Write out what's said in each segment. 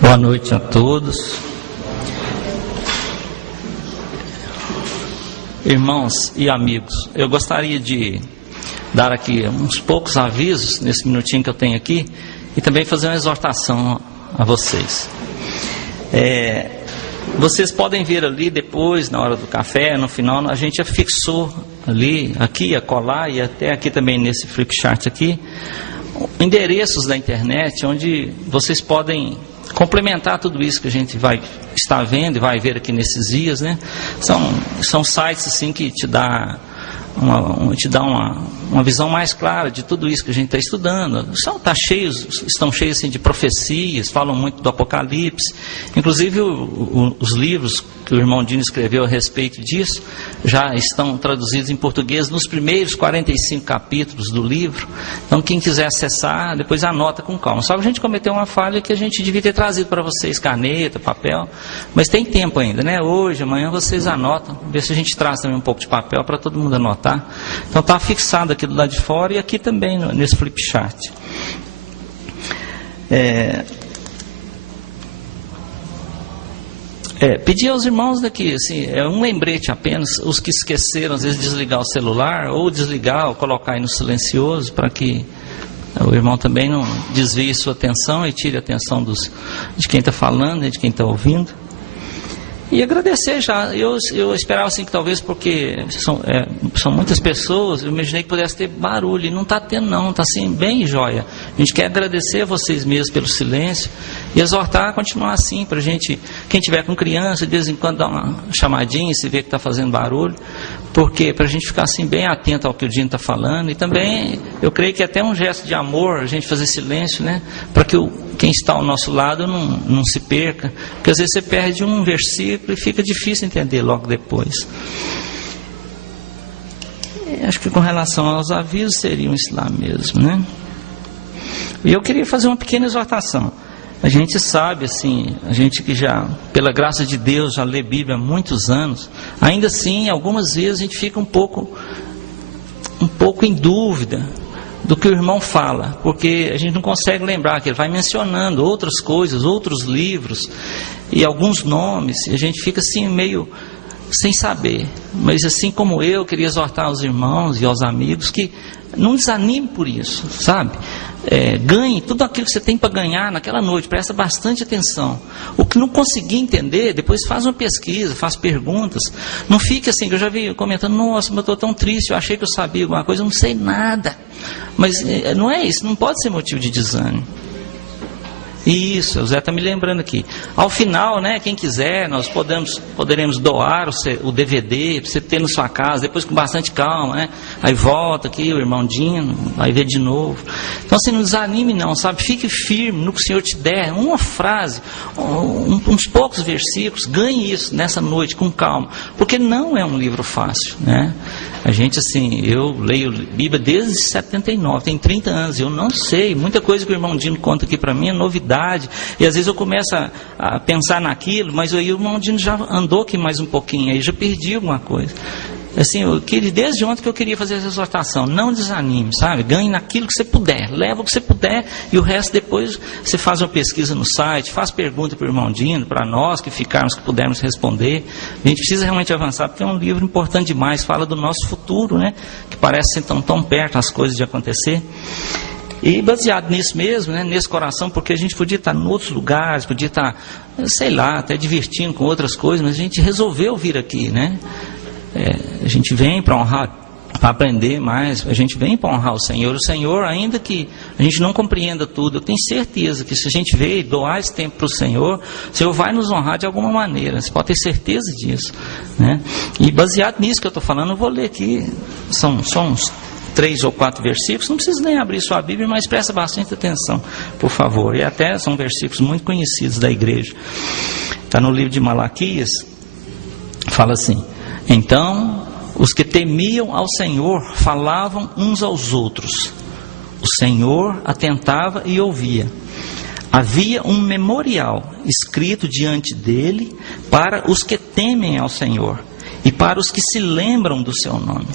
Boa noite a todos. Irmãos e amigos, eu gostaria de dar aqui uns poucos avisos nesse minutinho que eu tenho aqui e também fazer uma exortação a vocês. Vocês podem ver ali depois, na hora do café, no final, a gente afixou ali, aqui, acolá e até aqui também nesse flip chart aqui, endereços da internet onde vocês podem complementar tudo isso que a gente vai estar vendo e vai ver aqui nesses dias, né? São sites assim que te dá uma visão mais clara de tudo isso que a gente está estudando. Estão cheios assim, de profecias, falam muito do Apocalipse. Inclusive os livros que o irmão Dino escreveu a respeito disso já estão traduzidos em português nos primeiros 45 capítulos do livro. Então quem quiser acessar, depois anota com calma. Só que a gente cometeu uma falha que a gente devia ter trazido para vocês caneta, papel, mas tem tempo ainda, né? Hoje, amanhã vocês anotam, ver se a gente traz também um pouco de papel para todo mundo anotar. Então está fixado aqui do lado de fora e aqui também nesse flip chart. Pedir aos irmãos daqui, assim, um lembrete apenas, os que esqueceram às vezes de desligar o celular, ou desligar, ou colocar aí no silencioso, para que o irmão também não desvie sua atenção e tire a atenção de quem está falando e de quem está ouvindo. E agradecer já, eu esperava assim que talvez porque são muitas pessoas, eu imaginei que pudesse ter barulho, e não está tendo não, está assim bem jóia. A gente quer agradecer a vocês mesmos pelo silêncio e exortar a continuar assim, para a gente, quem tiver com criança, de vez em quando dá uma chamadinha, se vê que está fazendo barulho, porque para a gente ficar assim bem atento ao que o Dino está falando, e também eu creio que é até um gesto de amor a gente fazer silêncio, né, para que quem está ao nosso lado não se perca, porque às vezes você perde um versículo e fica difícil entender logo depois. Acho que com relação aos avisos seriam isso lá mesmo, né? E eu queria fazer uma pequena exortação. A gente sabe, assim, a gente que já, pela graça de Deus, já lê Bíblia há muitos anos, ainda assim, algumas vezes a gente fica um pouco em dúvida do que o irmão fala, porque a gente não consegue lembrar, que ele vai mencionando outras coisas, outros livros e alguns nomes, e a gente fica assim meio sem saber. Mas assim como eu queria exortar aos irmãos e aos amigos que não desanime por isso, sabe? Ganhe tudo aquilo que você tem para ganhar naquela noite, presta bastante atenção. O que não conseguir entender, depois faz uma pesquisa, faz perguntas. Não fique assim, que eu já vi comentando, nossa, mas eu estou tão triste, eu achei que eu sabia alguma coisa, eu não sei nada. Mas não é isso, não pode ser motivo de desânimo. Isso, o Zé está me lembrando aqui. Ao final, né, quem quiser, nós poderemos doar o DVD para você ter na sua casa, depois com bastante calma, né? Aí volta aqui o irmão Dino, vai ver de novo. Então assim, não desanime não, sabe? Fique firme no que o Senhor te der, uma frase, uns poucos versículos, ganhe isso nessa noite com calma, porque não é um livro fácil, né? A gente assim, eu leio Bíblia desde 79, tem 30 anos, eu não sei, muita coisa que o irmão Dino conta aqui para mim é novidade, e às vezes eu começo a pensar naquilo, mas aí o irmão Dino já andou aqui mais um pouquinho, aí já perdi alguma coisa. Assim, desde ontem que eu queria fazer essa exortação, não desanime, sabe? Ganhe naquilo que você puder, leva o que você puder, e o resto depois você faz uma pesquisa no site, faz pergunta para o irmão Dino, para nós que ficarmos, que pudermos responder. A gente precisa realmente avançar, porque é um livro importante demais, fala do nosso futuro, né? Que parece ser tão perto as coisas de acontecer. E baseado nisso mesmo, né, nesse coração, porque a gente podia estar em outros lugares, podia estar, sei lá, até divertindo com outras coisas, mas a gente resolveu vir aqui, né? A gente vem para honrar, para aprender mais, a gente vem para honrar o Senhor, ainda que a gente não compreenda tudo, eu tenho certeza que se a gente veio e doar esse tempo para o Senhor vai nos honrar de alguma maneira, você pode ter certeza disso, né? E baseado nisso que eu estou falando, eu vou ler aqui, são uns 3 ou 4 versículos, não precisa nem abrir sua Bíblia, mas presta bastante atenção, por favor, e até são versículos muito conhecidos da igreja. Está no livro de Malaquias, fala assim: então os que temiam ao Senhor falavam uns aos outros, o Senhor atentava e ouvia. Havia um memorial escrito diante dele para os que temem ao Senhor e para os que se lembram do seu nome.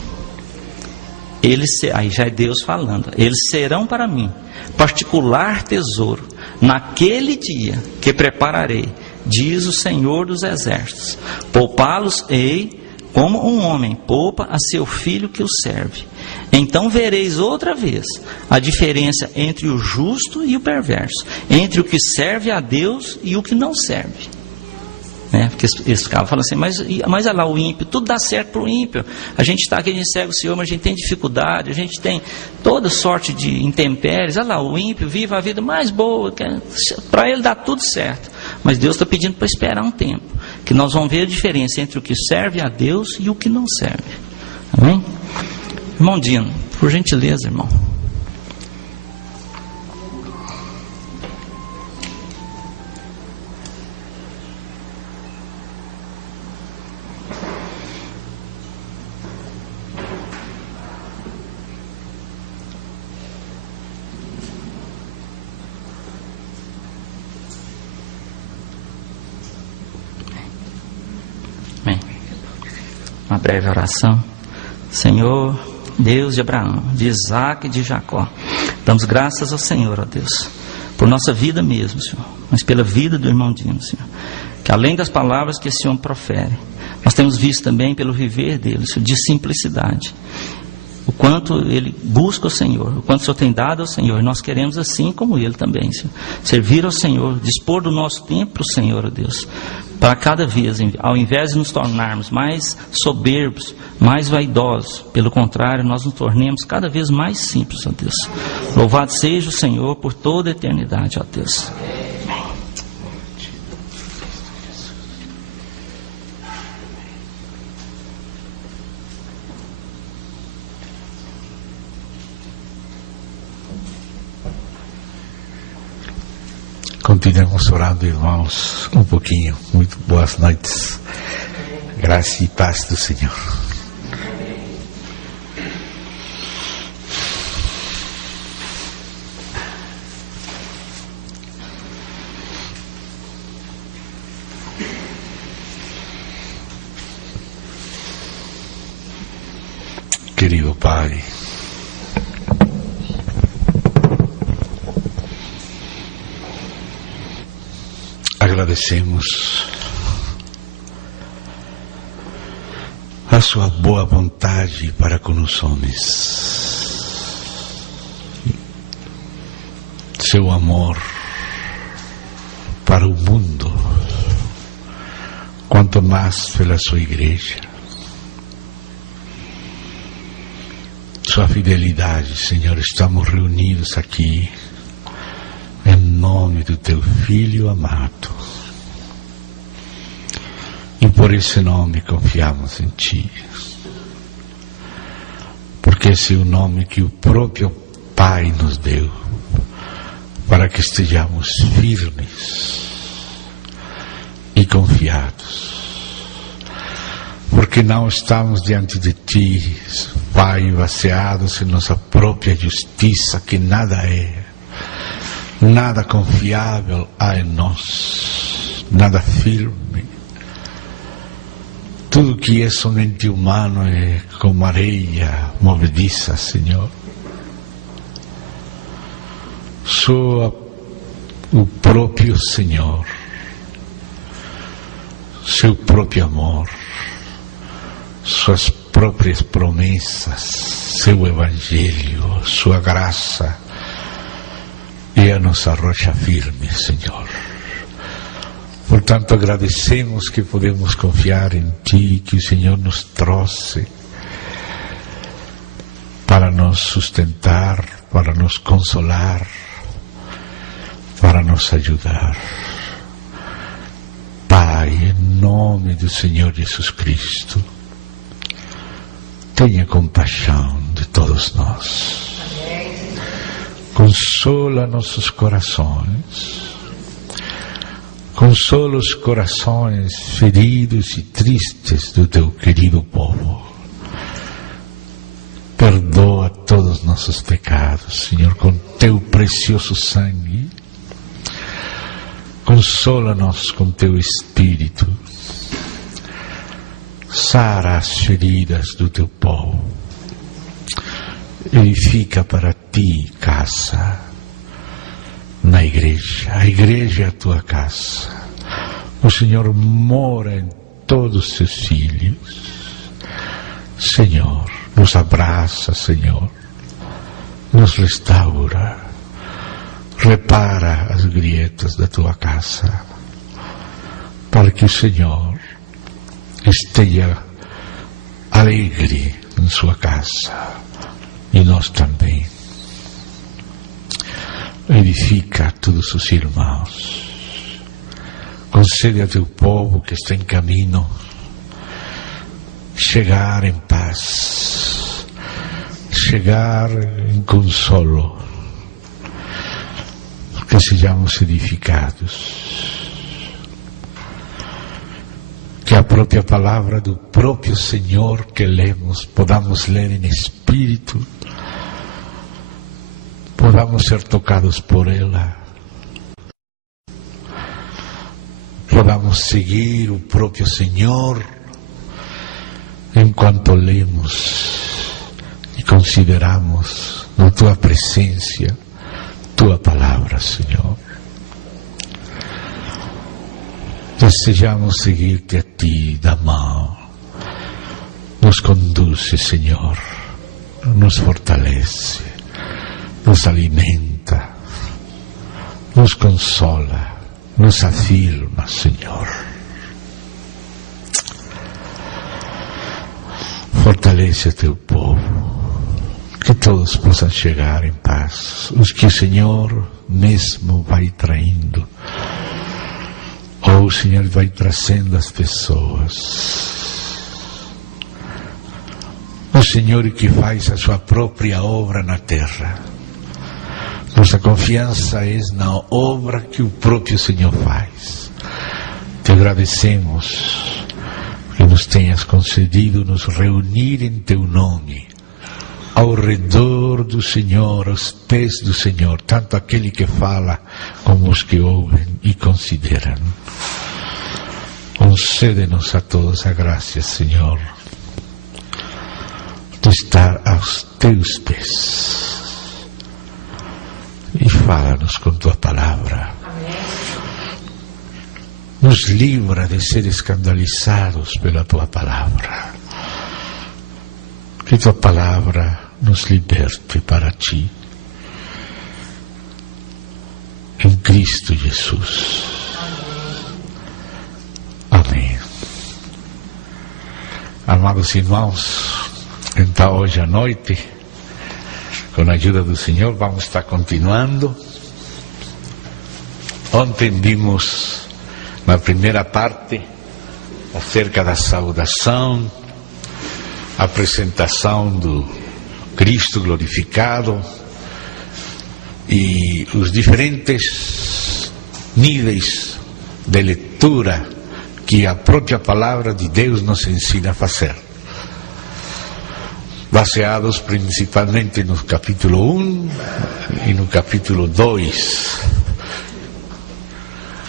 aí já é Deus falando, eles serão para mim particular tesouro naquele dia que prepararei, diz o Senhor dos Exércitos. Poupá-los-ei como um homem poupa a seu filho que o serve. Então vereis outra vez a diferença entre o justo e o perverso, entre o que serve a Deus e o que não serve. Porque eles ficavam falando assim, mas olha lá o ímpio, tudo dá certo para o ímpio. A gente está aqui, a gente segue o Senhor, mas a gente tem dificuldade, a gente tem toda sorte de intempéries. Olha lá, o ímpio vive a vida mais boa, para ele dá tudo certo. Mas Deus está pedindo para esperar um tempo, que nós vamos ver a diferença entre o que serve a Deus e o que não serve. Amém? Irmão Dino, por gentileza, irmão. Uma breve oração. Senhor, Deus de Abraão, de Isaac e de Jacó, damos graças ao Senhor, ó Deus, por nossa vida mesmo, Senhor, mas pela vida do irmão Dino, Senhor, que além das palavras que esse homem profere, nós temos visto também pelo viver dele, Senhor, de simplicidade, o quanto ele busca o Senhor, o quanto o Senhor tem dado ao Senhor, e nós queremos assim como ele também, Senhor, servir ao Senhor, dispor do nosso tempo para o Senhor, ó Deus, para cada vez, ao invés de nos tornarmos mais soberbos, mais vaidosos, pelo contrário, nós nos tornemos cada vez mais simples, ó Deus. Louvado seja o Senhor por toda a eternidade, ó Deus. Continuamos orando, irmãos, um pouquinho. Muito boas noites. Graça e paz do Senhor. Querido Pai, agradecemos a sua boa vontade para com os homens, seu amor para o mundo, quanto mais pela sua igreja, sua fidelidade, Senhor. Estamos reunidos aqui em nome do teu Filho amado. E por esse nome confiamos em Ti. Porque esse é o nome que o próprio Pai nos deu, para que estejamos firmes e confiados. Porque não estamos diante de Ti, Pai, baseados em nossa própria justiça, que nada é. Nada confiável há em nós, nada firme. Tudo que é somente humano é como areia movediça, Senhor. Só o próprio Senhor, seu próprio amor, suas próprias promessas, seu Evangelho, sua graça, é a nossa rocha firme, Senhor. Portanto, agradecemos que podemos confiar em Ti, que o Senhor nos trouxe para nos sustentar, para nos consolar, para nos ajudar. Pai, em nome do Senhor Jesus Cristo, tenha compaixão de todos nós. Consola nossos corações, consola os corações feridos e tristes do teu querido povo. Perdoa todos os nossos pecados, Senhor, com teu precioso sangue. Consola-nos com teu Espírito. Sara as feridas do teu povo. edifica para ti casa na igreja. A igreja é a tua casa. O Senhor mora em todos os seus filhos. Senhor, nos abraça, Senhor, nos restaura, repara as grietas da tua casa, para que o Senhor esteja alegre em sua casa, e nós também. Edifica todos os irmãos, concede a teu povo que está em caminho chegar em paz, chegar em consolo, que sejamos edificados, que a própria palavra do próprio Senhor que lemos, podamos ler em espírito, podamos ser tocados por ela, podamos seguir o próprio Senhor enquanto lemos e consideramos na tua presença tua palavra, Senhor. Desejamos seguir-te a ti da mão. Nos conduze, Senhor, nos fortalece, nos alimenta, nos consola, nos afirma, Senhor. Fortalece o teu povo, que todos possam chegar em paz, os que o Senhor mesmo vai traindo, ou o Senhor vai trazendo as pessoas. O Senhor que faz a sua própria obra na terra. Nossa confiança é na obra que o próprio Senhor faz. Te agradecemos que nos tenhas concedido nos reunir em teu nome, ao redor do Senhor, aos pés do Senhor, tanto aquele que fala como os que ouvem e consideram. Concede-nos a todos a graça, Senhor, de estar aos teus pés. E fala-nos com tua palavra. Nos livra de ser escandalizados pela tua palavra. Que tua palavra nos liberte para ti. Em Cristo Jesus. Amém. Amados irmãos, então hoje à noite, com a ajuda do Senhor, vamos estar continuando. Ontem vimos na primeira parte acerca da saudação, a apresentação do Cristo glorificado e os diferentes níveis de leitura que a própria palavra de Deus nos ensina a fazer, baseados principalmente no capítulo 1 e no capítulo 2.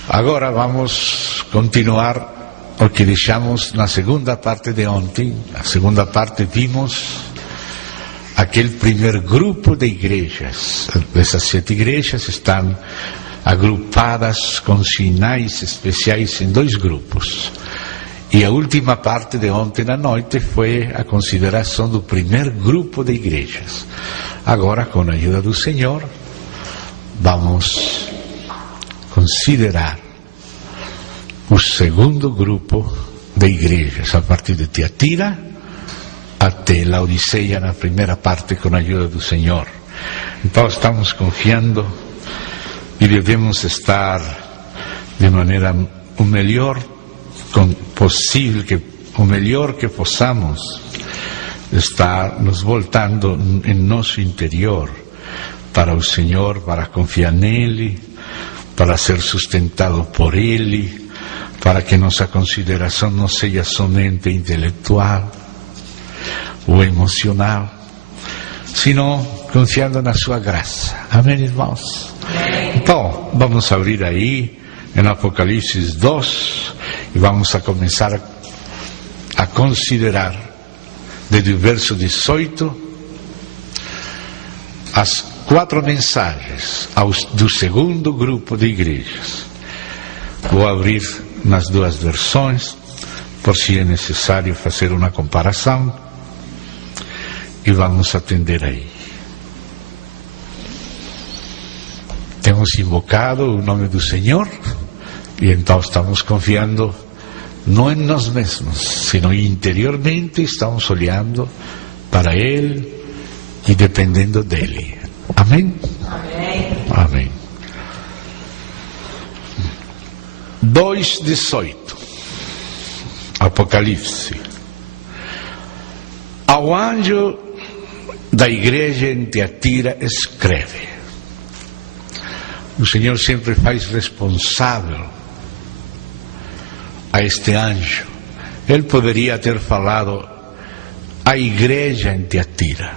Agora vamos continuar o que deixamos na segunda parte de ontem. Na segunda parte vimos aquele primeiro grupo de igrejas. Essas 7 igrejas estão agrupadas com sinais especiais em 2 grupos. E a última parte de ontem à noite foi a consideração do primeiro grupo de igrejas. Agora, com a ajuda do Senhor, vamos considerar o segundo grupo de igrejas, a partir de Tiatira até Laodiceia, na primeira parte, com a ajuda do Senhor. Então estamos confiando e devemos estar de maneira o melhor possível, o melhor que possamos, estar nos voltando em nosso interior para o Senhor, para confiar nele, para ser sustentado por ele, para que nossa consideração não seja somente intelectual ou emocional, sino confiando na sua graça. Amém, irmãos? Então, vamos abrir aí em Apocalipse 2 e vamos a começar a considerar desde o verso 18 as 4 mensagens do segundo grupo de igrejas. Vou abrir nas 2 versões, por se é necessário fazer uma comparação, e vamos atender aí. Temos invocado o nome do Senhor, e então estamos confiando não em nós mesmos, sino interiormente estamos olhando para Ele e dependendo dEle. Amém? Amém. Amém. 2:18. Apocalipse. Ao anjo da igreja em Tiatira escreve. O Senhor sempre faz responsável a este anjo. Ele poderia ter falado à igreja em Tiatira,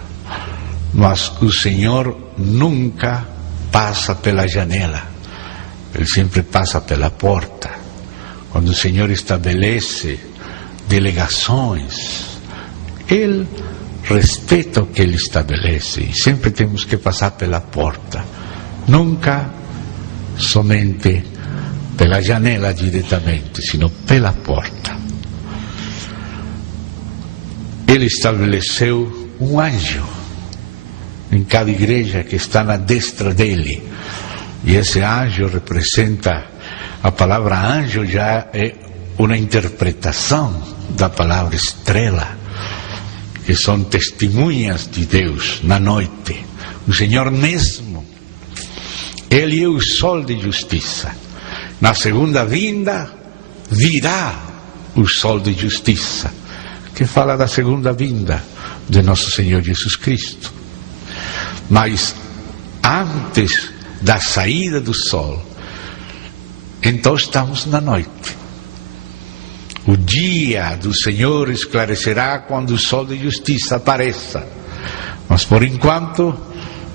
mas o Senhor nunca passa pela janela, Ele sempre passa pela porta. Quando o Senhor estabelece delegações, Ele respeita o que Ele estabelece, e sempre temos que passar pela porta, nunca somente pela janela diretamente, sino pela porta. Ele estabeleceu um anjo em cada igreja que está na destra dele, e esse anjo representa, a palavra anjo já é uma interpretação da palavra estrela, que são testemunhas de Deus na noite. O Senhor mesmo, Ele é o sol de justiça. Na segunda vinda virá o sol de justiça, que fala da segunda vinda de nosso Senhor Jesus Cristo. Mas antes da saída do sol, então estamos na noite. O dia do Senhor esclarecerá quando o sol de justiça apareça. Mas por enquanto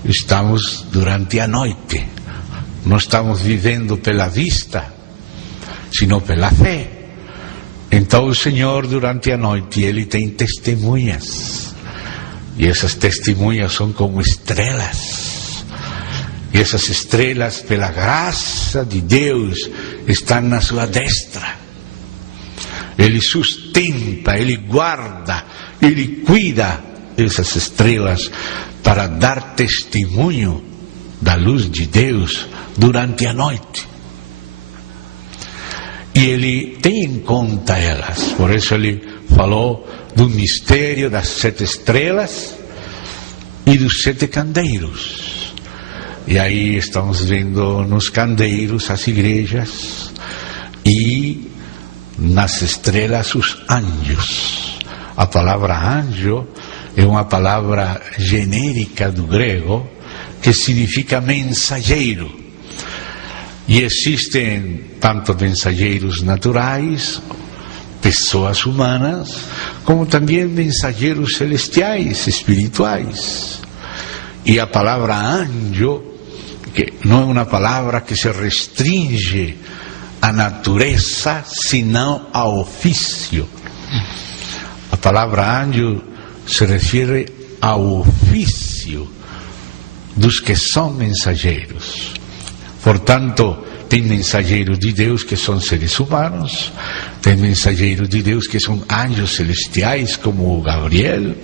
estamos durante a noite. Não estamos vivendo pela vista, sino pela fé. Então o Senhor, durante a noite, Ele tem testemunhas. E essas testemunhas são como estrelas. E essas estrelas, pela graça de Deus, estão na sua destra. Ele sustenta, Ele guarda, Ele cuida essas estrelas para dar testemunho da luz de Deus durante a noite. E Ele tem em conta elas. Por isso Ele falou do mistério das 7 estrelas e dos 7 candeiros. E aí estamos vendo nos candeiros as igrejas e nas estrelas os anjos. A palavra anjo é uma palavra genérica do grego que significa mensageiro. E existem tanto mensageiros naturais, pessoas humanas, como também mensageiros celestiais, espirituais. E a palavra anjo, que não é uma palavra que se restringe à natureza, senão ao ofício. A palavra anjo se refere ao ofício dos que são mensageiros. Portanto, tem mensageiros de Deus que são seres humanos, tem mensageiros de Deus que são anjos celestiais, como Gabriel.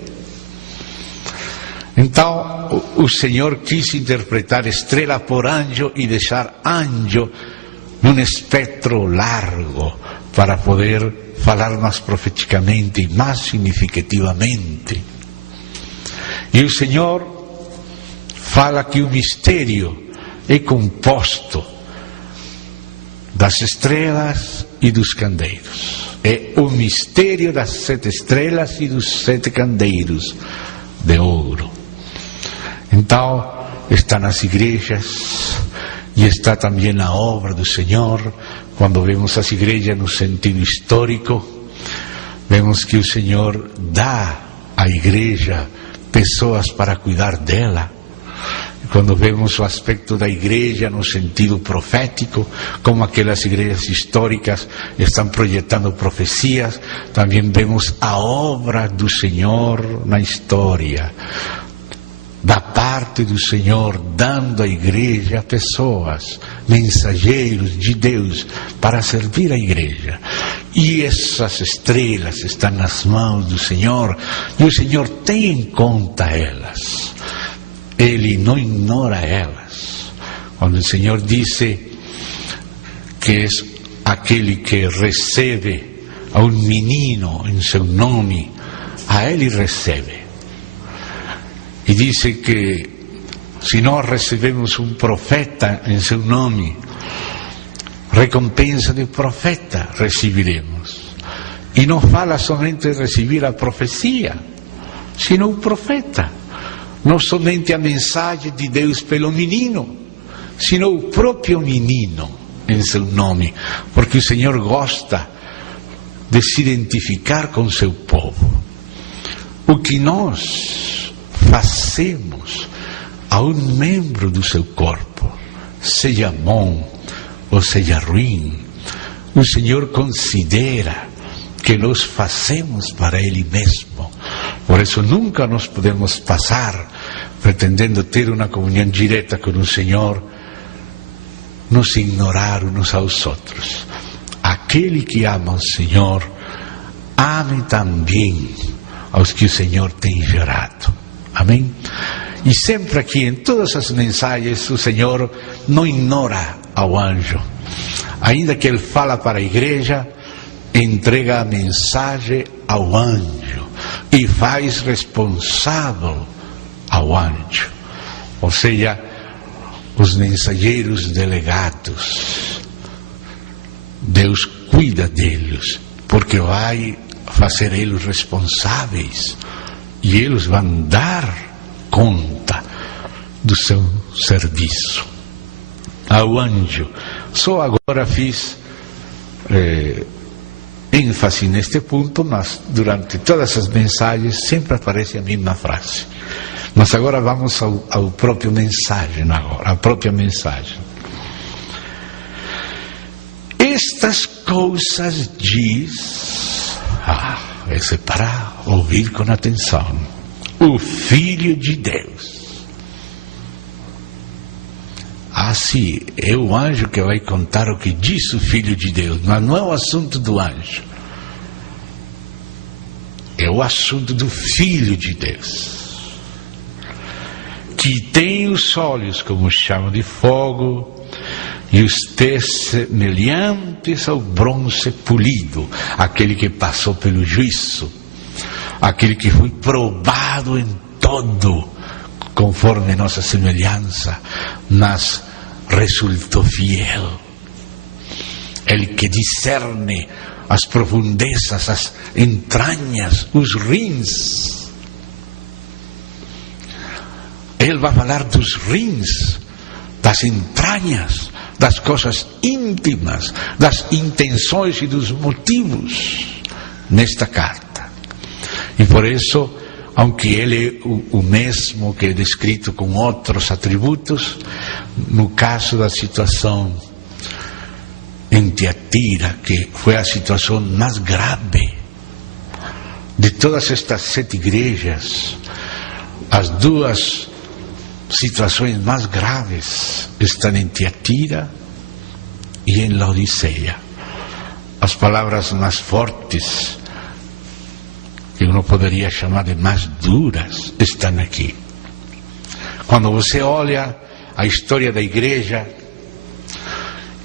Então, o Senhor quis interpretar estrela por anjo e deixar anjo num espectro largo, para poder falar mais profeticamente e mais significativamente. E o Senhor fala que o mistério é composto das estrelas e dos candeiros. É o mistério das 7 estrelas e dos 7 candeiros de ouro. Então, está nas igrejas e está também na obra do Senhor. Quando vemos as igrejas no sentido histórico, vemos que o Senhor dá à igreja pessoas para cuidar dela. Quando vemos o aspecto da igreja no sentido profético, como aquelas igrejas históricas estão projetando profecias, também vemos a obra do Senhor na história, da parte do Senhor, dando à igreja pessoas, mensageiros de Deus, para servir a igreja. E essas estrelas estão nas mãos do Senhor, e o Senhor tem em conta elas. Ele não ignora elas. Quando o Senhor disse que é aquele que recebe a um menino em seu nome, a ele recebe. E disse que se nós recebemos um profeta em seu nome, recompensa de profeta receberemos. E não fala somente de receber a profecia, sino o profeta. Não somente a mensagem de Deus pelo menino, sino o próprio menino em seu nome, porque o Senhor gosta de se identificar com seu povo. O que nós fazemos a um membro do seu corpo, seja bom ou seja ruim, o Senhor considera que nós fazemos para Ele mesmo. Por isso nunca nós podemos passar pretendendo ter uma comunhão direta com o Senhor, nos ignorar uns aos outros. Aquele que ama o Senhor, ame também aos que o Senhor tem gerado. Amém? E sempre aqui, em todas as mensagens, o Senhor não ignora ao anjo. Ainda que ele fala para a igreja, entrega a mensagem ao anjo e faz responsável ao anjo. Ou seja, os mensageiros delegados, Deus cuida deles, porque vai fazer eles responsáveis e eles vão dar conta do seu serviço ao anjo. Só agora fiz ênfase neste ponto, mas durante todas as mensagens sempre aparece a mesma frase. Mas agora vamos ao próprio mensagem, agora, a própria mensagem. Estas coisas diz, esse é para ouvir com atenção, o Filho de Deus. Sim, é o anjo que vai contar o que diz o Filho de Deus, mas não é o assunto do anjo. É o assunto do Filho de Deus, que tem os olhos como chama de fogo e os pés semelhantes ao bronze polido, aquele que passou pelo juízo, aquele que foi provado em todo, conforme nossa semelhança, mas resultou fiel. Ele que discerne as profundezas, as entranhas, os rins. Ele vai falar dos rins, das entranhas, das coisas íntimas, das intenções e dos motivos nesta carta. E por isso, aunque ele é o mesmo que é descrito com outros atributos, no caso da situação em Tiatira, que foi a situação mais grave de todas estas 7 igrejas, as duas situações mais graves estão em Tiatira e em Laodiceia. As palavras mais fortes, que uno poderia chamar de mais duras, estão aqui. Quando você olha a história da igreja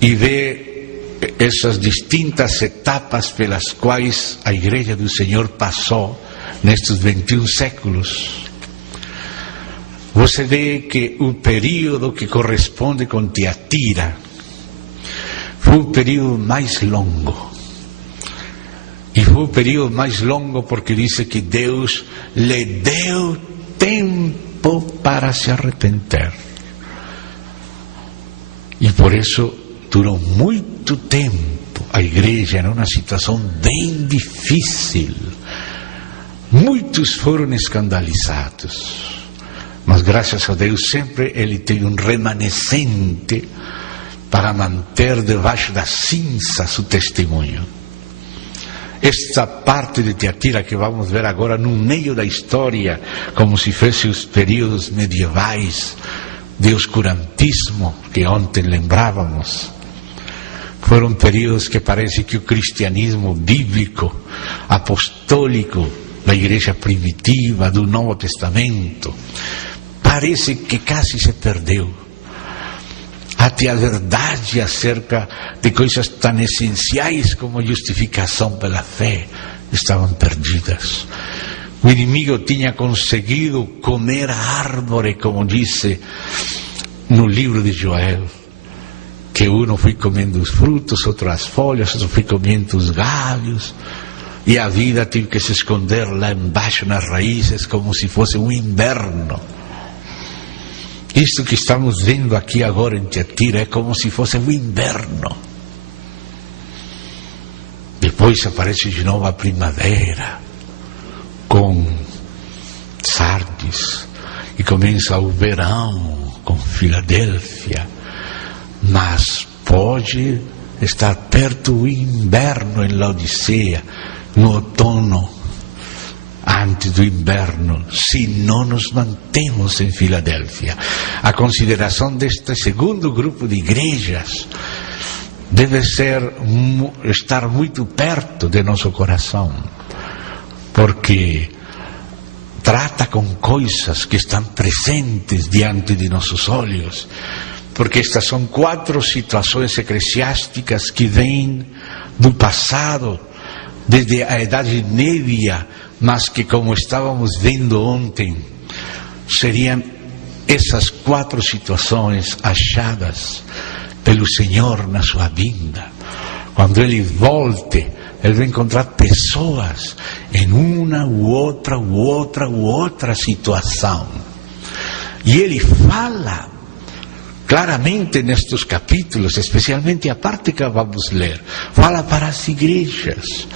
e vê essas distintas etapas pelas quais a igreja do Senhor passou nestes 21 séculos, você vê que o período que corresponde com Tiatira foi o período mais longo. E foi o período mais longo porque diz que Deus lhe deu tempo para se arrepender. E por isso durou muito tempo a igreja numa situação bem difícil. Muitos foram escandalizados. Mas graças a Deus sempre ele tem um remanescente para manter debaixo das cinzas o testemunho. esta parte de Tiatira que vamos ver agora no meio da história, como se fossem os períodos medievais de oscurantismo que ontem lembrávamos, foram períodos que parece que o cristianismo bíblico, apostólico, da igreja primitiva, do Novo Testamento, parece que quase se perdeu. Até a verdade acerca de coisas tão essenciais como justificação pela fé estavam perdidas. O inimigo tinha conseguido comer a árvore, como disse no livro de Joel, que um foi comendo os frutos, outro as folhas, outro foi comendo os galhos, e a vida teve que se esconder lá embaixo nas raízes, como se fosse um inverno. Isto que estamos vendo aqui agora em Tiatira é como se fosse um inverno. Depois aparece de novo a primavera, com Sardis, e começa o verão com Filadélfia, mas pode estar perto o inverno em Laodiceia, no outono, antes do inverno, se não nos mantemos em Filadélfia. A consideração deste segundo grupo de igrejas deve estar muito perto de nosso coração, porque trata com coisas que estão presentes diante de nossos olhos, porque estas são 4 situações eclesiásticas que vêm do passado, desde a Idade Média, mas que, como estávamos vendo ontem, seriam essas 4 situações achadas pelo Senhor na sua vinda. Quando Ele volte, Ele vai encontrar pessoas em uma ou outra situação. E Ele fala claramente nestes capítulos, especialmente a parte que vamos ler, fala para as igrejas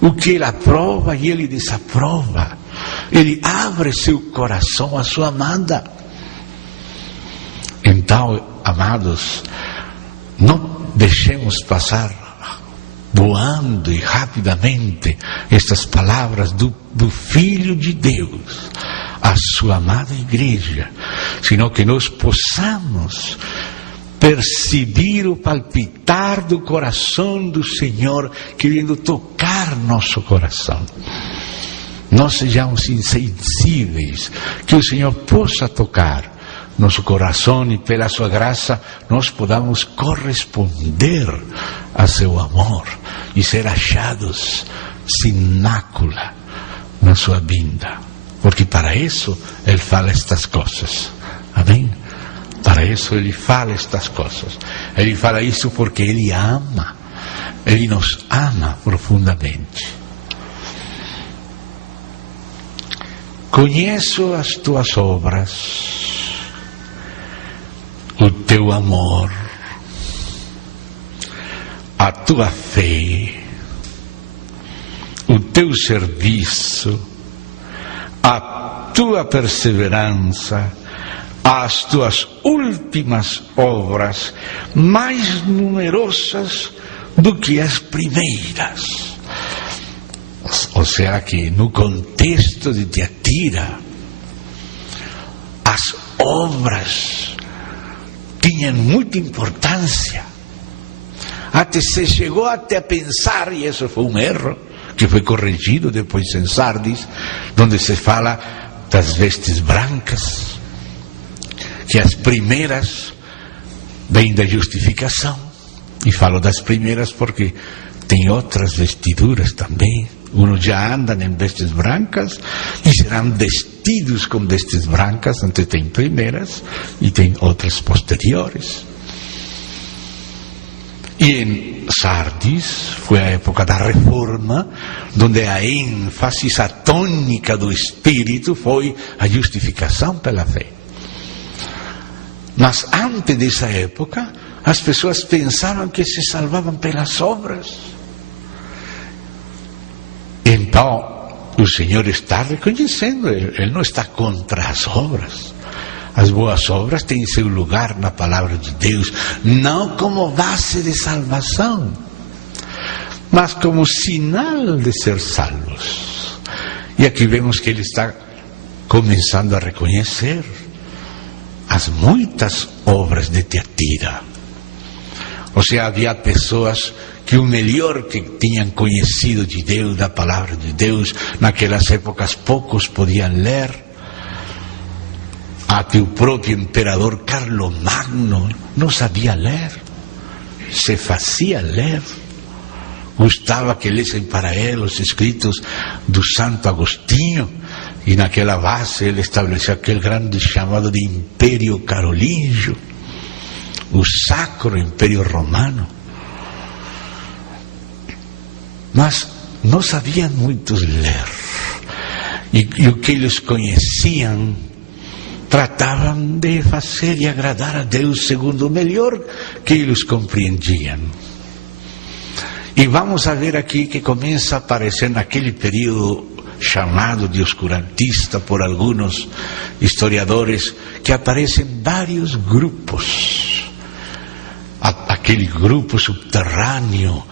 o que Ele aprova e Ele desaprova. Ele abre seu coração à sua amada. Então, amados, não deixemos passar voando e rapidamente estas palavras do Filho de Deus à sua amada igreja, senão que nós possamos perceber o palpitar do coração do Senhor, querendo tocar nosso coração. Nós sejamos insensíveis, que o Senhor possa tocar nosso coração e pela sua graça nós podamos corresponder a seu amor e ser achados sem mácula na sua vinda, porque para isso Ele fala estas coisas. Amém? Para isso Ele fala estas coisas. Ele fala isso porque Ele ama. Ele nos ama profundamente. Conheço as tuas obras, o teu amor, a tua fé, o teu serviço, a tua perseverança, as tuas últimas obras, mais numerosas do que as primeiras. Ou seja, que no contexto de Tiatira, as obras tinham muita importância. Até se chegou até a pensar, e isso foi um erro, que foi corrigido depois em Sardis, onde se fala das vestes brancas, que as primeiras vêm da justificação. E falo das primeiras porque tem outras vestiduras também. Uns já andam em vestes brancas e serão vestidos com vestes brancas, onde tem primeiras e tem outras posteriores. E em Sardis foi a época da reforma, onde a ênfase, a tônica do Espírito foi a justificação pela fé. Mas antes dessa época, as pessoas pensavam que se salvavam pelas obras. Então, o Senhor está reconhecendo, Ele não está contra as obras. As boas obras têm seu lugar na palavra de Deus, não como base de salvação, mas como sinal de ser salvos. E aqui vemos que ele está começando a reconhecer as muitas obras de Tiatira. Ou seja, havia pessoas que o melhor que tinham conhecido de Deus, da palavra de Deus, naquelas épocas poucos podiam ler. Até o próprio imperador Carlomagno não sabia ler, se fazia ler. Gostava que lessem para ele os escritos do Santo Agostinho, e naquela base ele estabeleceu aquele grande chamado de Império Carolíngio, o Sacro Império Romano. Mas não sabiam muitos ler, e o que eles conheciam tratavam de fazer e agradar a Deus segundo o melhor que eles compreendiam. E vamos a ver aqui que começa a aparecer naquele período chamado de oscurantista por alguns historiadores, que aparecem vários grupos. Aquele grupo subterrâneo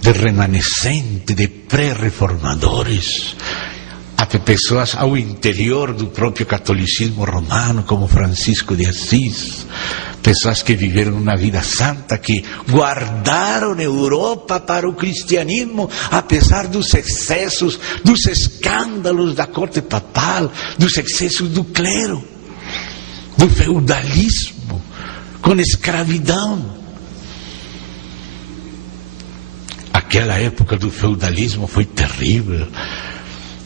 de remanescente, de pré-reformadores, até pessoas ao interior do próprio catolicismo romano, como Francisco de Assis, pessoas que viveram uma vida santa, que guardaram a Europa para o cristianismo, apesar dos excessos, dos escândalos da corte papal, dos excessos do clero, do feudalismo, com escravidão. Aquela época do feudalismo foi terrível.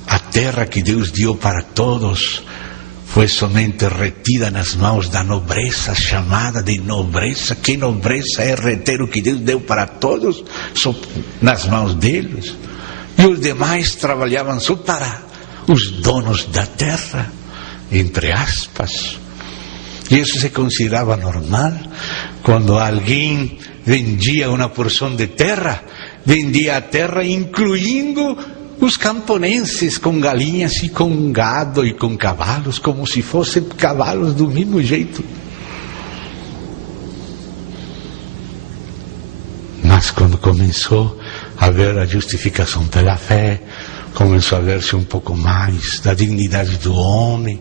A terra que Deus deu para todos foi somente retida nas mãos da nobreza, chamada de nobreza. Que nobreza é reter o que Deus deu para todos nas mãos deles? E os demais trabalhavam só para os donos da terra, entre aspas. E isso se considerava normal. Quando alguém vendia uma porção de terra, vendia a terra incluindo os camponeses, com galinhas e com gado e com cavalos, como se fossem cavalos do mesmo jeito. Mas quando começou a ver a justificação pela fé, começou a ver-se um pouco mais da dignidade do homem.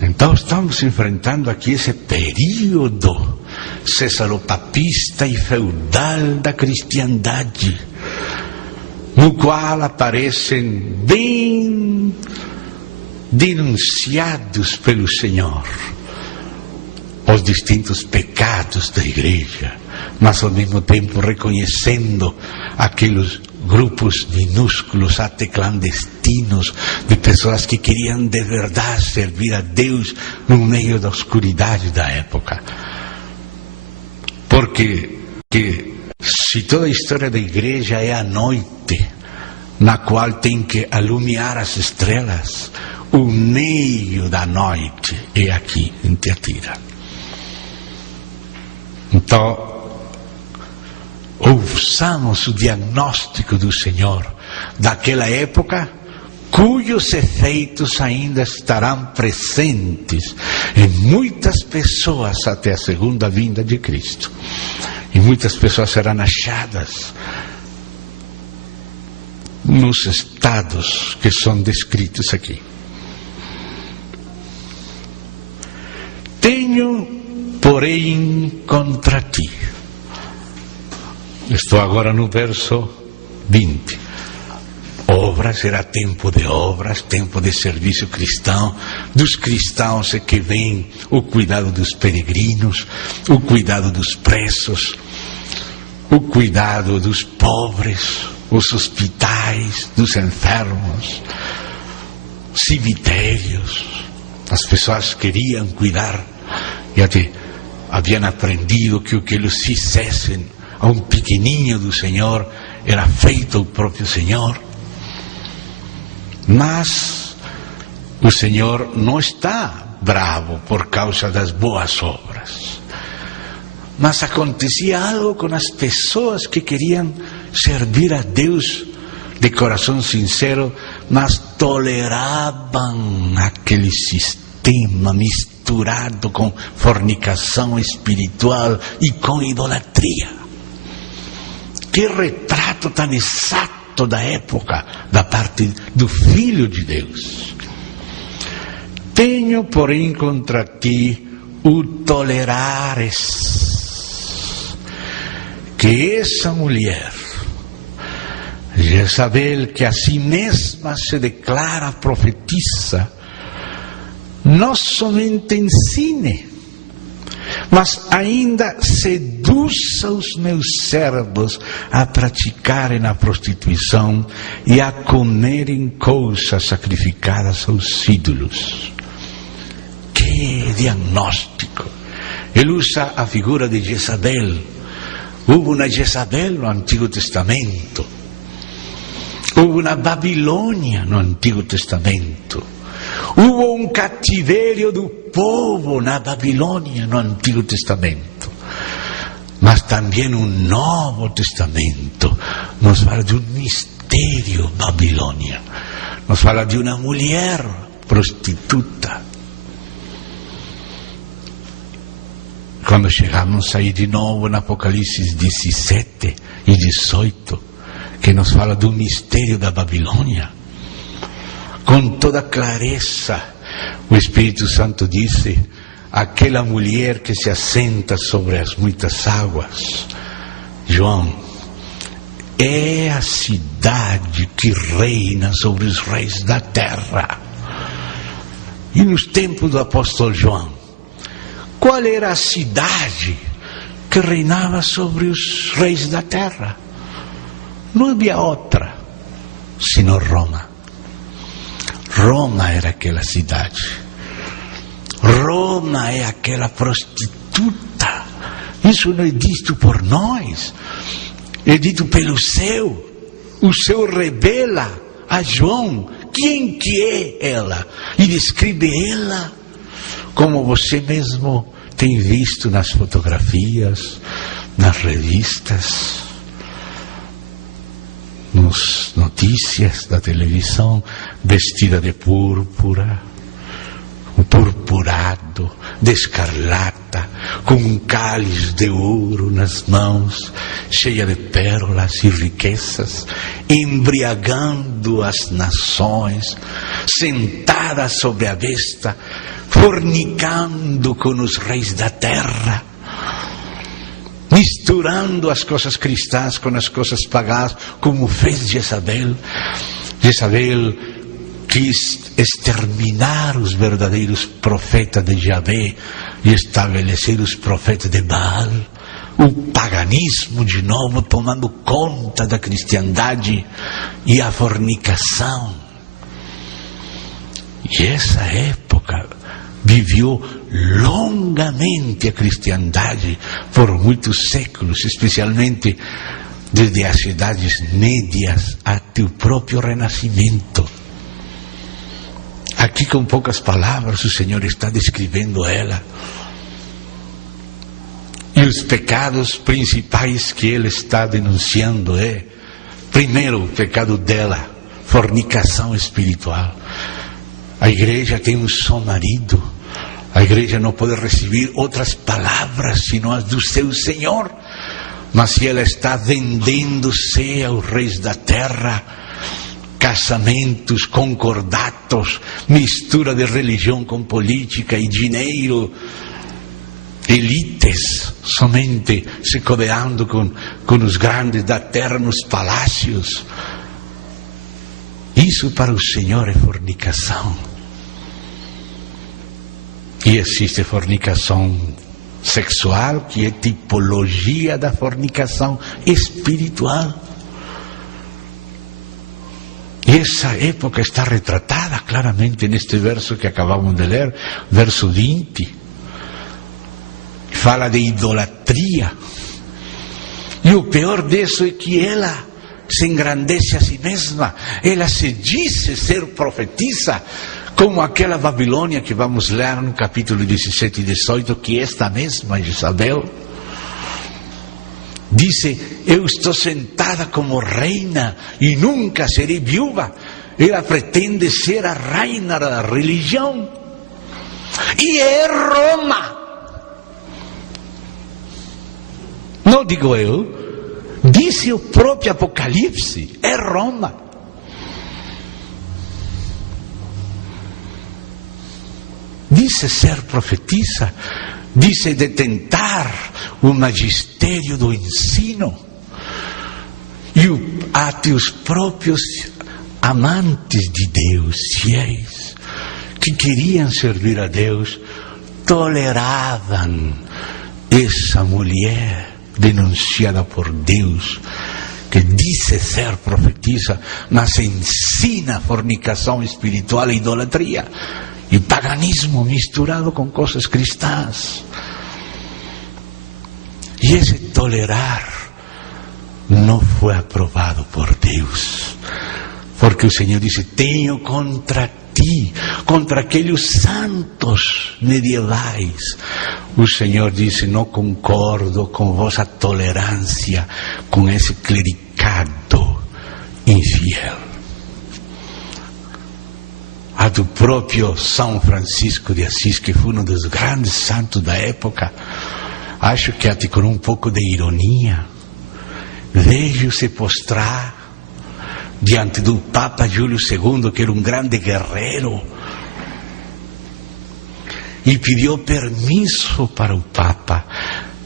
Então estamos enfrentando aqui esse período cesaropapista e feudal da cristiandade, no qual aparecem bem denunciados pelo Senhor os distintos pecados da igreja, mas ao mesmo tempo reconhecendo aqueles grupos minúsculos, até clandestinos, de pessoas que queriam de verdade servir a Deus no meio da oscuridade da época. Porque se toda a história da igreja é a noite, na qual tem que alumiar as estrelas, o meio da noite é aqui em Tiatira. Então, ouçamos o diagnóstico do Senhor daquela época, cujos efeitos ainda estarão presentes em muitas pessoas até a segunda vinda de Cristo. E muitas pessoas serão achadas nos estados que são descritos aqui. Tenho, porém, contra ti. Estou agora no verso 20. Obras, era tempo de obras, tempo de serviço cristão, dos cristãos é que vem o cuidado dos peregrinos, o cuidado dos presos, o cuidado dos pobres, os hospitais, dos enfermos, cemitérios. As pessoas queriam cuidar e até haviam aprendido que o que eles fizessem a um pequenininho do Senhor era feito ao próprio Senhor. Mas o Senhor não está bravo por causa das boas obras. Mas acontecia algo com as pessoas que queriam servir a Deus de coração sincero, mas toleravam aquele sistema misturado com fornicação espiritual e com idolatria. Que retrato tão exato da época, da parte do Filho de Deus. Tenho, porém, contra ti o tolerares, que essa mulher, Jezabel, que a si mesma se declara profetisa, não somente ensine, mas ainda seduza os meus servos a praticarem a prostituição e a comerem coisas sacrificadas aos ídolos. Que diagnóstico! Ele usa a figura de Jezabel. Houve uma Jezabel no Antigo Testamento. Houve uma Babilônia no Antigo Testamento. Houve um cativeiro do povo na Babilônia no Antigo Testamento. Mas também o Novo Testamento nos fala de um mistério Babilônia. Nos fala de uma mulher prostituta. Quando chegamos aí de novo no Apocalipse 17 e 18, que nos fala do mistério da Babilônia, com toda clareza, o Espírito Santo disse: aquela mulher que se assenta sobre as muitas águas, João, é a cidade que reina sobre os reis da terra. E nos tempos do apóstolo João, qual era a cidade que reinava sobre os reis da terra? Não havia outra, senão Roma. Roma era aquela cidade. Roma é aquela prostituta. Isso não é dito por nós, é dito pelo céu. O céu revela a João quem que é ela e descreve ela como você mesmo tem visto nas fotografias, nas revistas, nas notícias da televisão, vestida de púrpura, um purpurado, de escarlata, com um cálice de ouro nas mãos, cheia de pérolas e riquezas, embriagando as nações, sentada sobre a besta, fornicando com os reis da terra, misturando as coisas cristãs com as coisas pagãs, como fez Jezabel. Jezabel quis exterminar os verdadeiros profetas de Yahvé e estabelecer os profetas de Baal. O paganismo de novo tomando conta da cristiandade e a fornicação. E essa época viveu longamente a cristiandade por muitos séculos, especialmente desde as idades médias até o próprio Renascimento. Aqui, com poucas palavras, o Senhor está descrevendo ela. E os pecados principais que Ele está denunciando é, primeiro, o pecado dela, fornicação espiritual. A igreja tem um só marido. A igreja não pode receber outras palavras senão as do seu Senhor. Mas se ela está vendendo-se aos reis da terra, casamentos concordatos, mistura de religião com política e dinheiro, elites somente se codeando com os grandes da terra nos palácios. Isso para o Senhor é fornicação. E existe fornicação sexual, que é tipologia da fornicação espiritual. E essa época está retratada claramente neste verso que acabamos de ler, verso 20. Fala de idolatria. E o pior disso é que ela se engrandece a si mesma. Ela se diz ser profetisa, como aquela Babilônia que vamos ler no capítulo 17 e 18, que esta mesma Jezabel disse: eu estou sentada como reina e nunca serei viúva. Ela pretende ser a rainha da religião. E é Roma. Não digo eu, Dice o próprio Apocalipse, é Roma. Dice ser profetisa, dice detentar o magistério do ensino. E até os próprios amantes de Deus, fiéis, que queriam servir a Deus, toleravam essa mulher denunciada por Deus, que dice ser profetisa, mas ensina fornicação espiritual e idolatria. E paganismo misturado com coisas cristãs. E esse tolerar não foi aprovado por Deus. Porque o Senhor disse: tenho contra ti, contra aqueles santos medievais. O Senhor disse: não concordo com vossa tolerância com esse clericado infiel. A do próprio São Francisco de Assis, que foi um dos grandes santos da época, acho que até com um pouco de ironia, veio se postrar diante do Papa Júlio II, que era um grande guerreiro, e pediu permisso para o Papa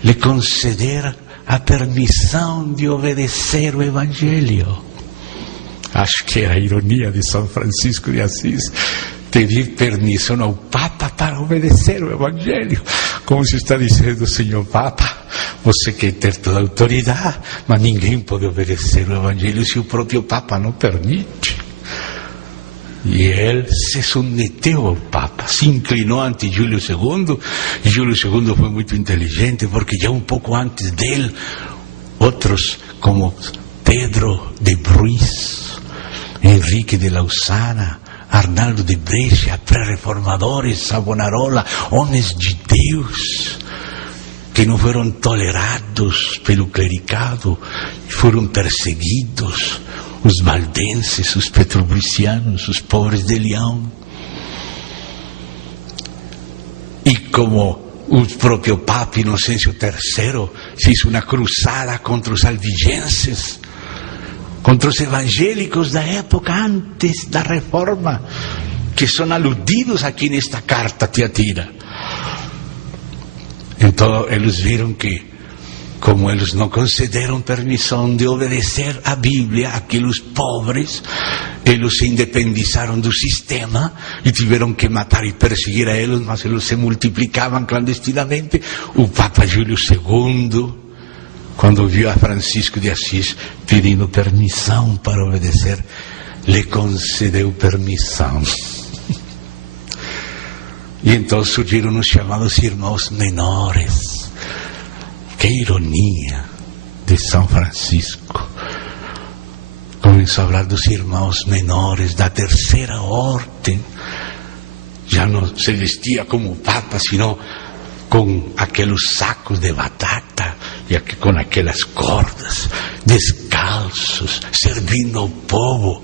lhe conceder a permissão de obedecer o Evangelho. Acho que era a ironia de São Francisco de Assis pedir permissão ao Papa para obedecer o Evangelho. Como se está dizendo: Senhor Papa, você quer ter toda a autoridade, mas ninguém pode obedecer o Evangelho se o próprio Papa não permite. E ele se submeteu ao Papa, se inclinou ante Júlio II. E Júlio II foi muito inteligente, porque já um pouco antes dele, outros como Pedro de Bruis, Henrique de Lausana, Arnaldo de Brescia, pré-reformadores, Savonarola, homens de Deus, que não foram tolerados pelo clericado, foram perseguidos, os valdenses, os petrobrucianos, os pobres de Leão. E como o próprio Papa Inocêncio III fez uma cruzada contra os albigenses, contra os evangélicos da época antes da reforma, que são aludidos aqui nesta carta Tiatira. Então eles viram que, como eles não concederam permissão de obedecer a Bíblia àqueles pobres, eles se independizaram do sistema e tiveram que matar e perseguir a eles, mas eles se multiplicavam clandestinamente. O Papa Júlio II, quando viu a Francisco de Assis pedindo permissão para obedecer, lhe concedeu permissão. E então surgiram os chamados irmãos menores. Que ironia de São Francisco. Começou a falar dos irmãos menores da terceira ordem. Já não se vestia como o Papa, senão com aqueles sacos de batata e com aquelas cordas, descalços, servindo ao povo.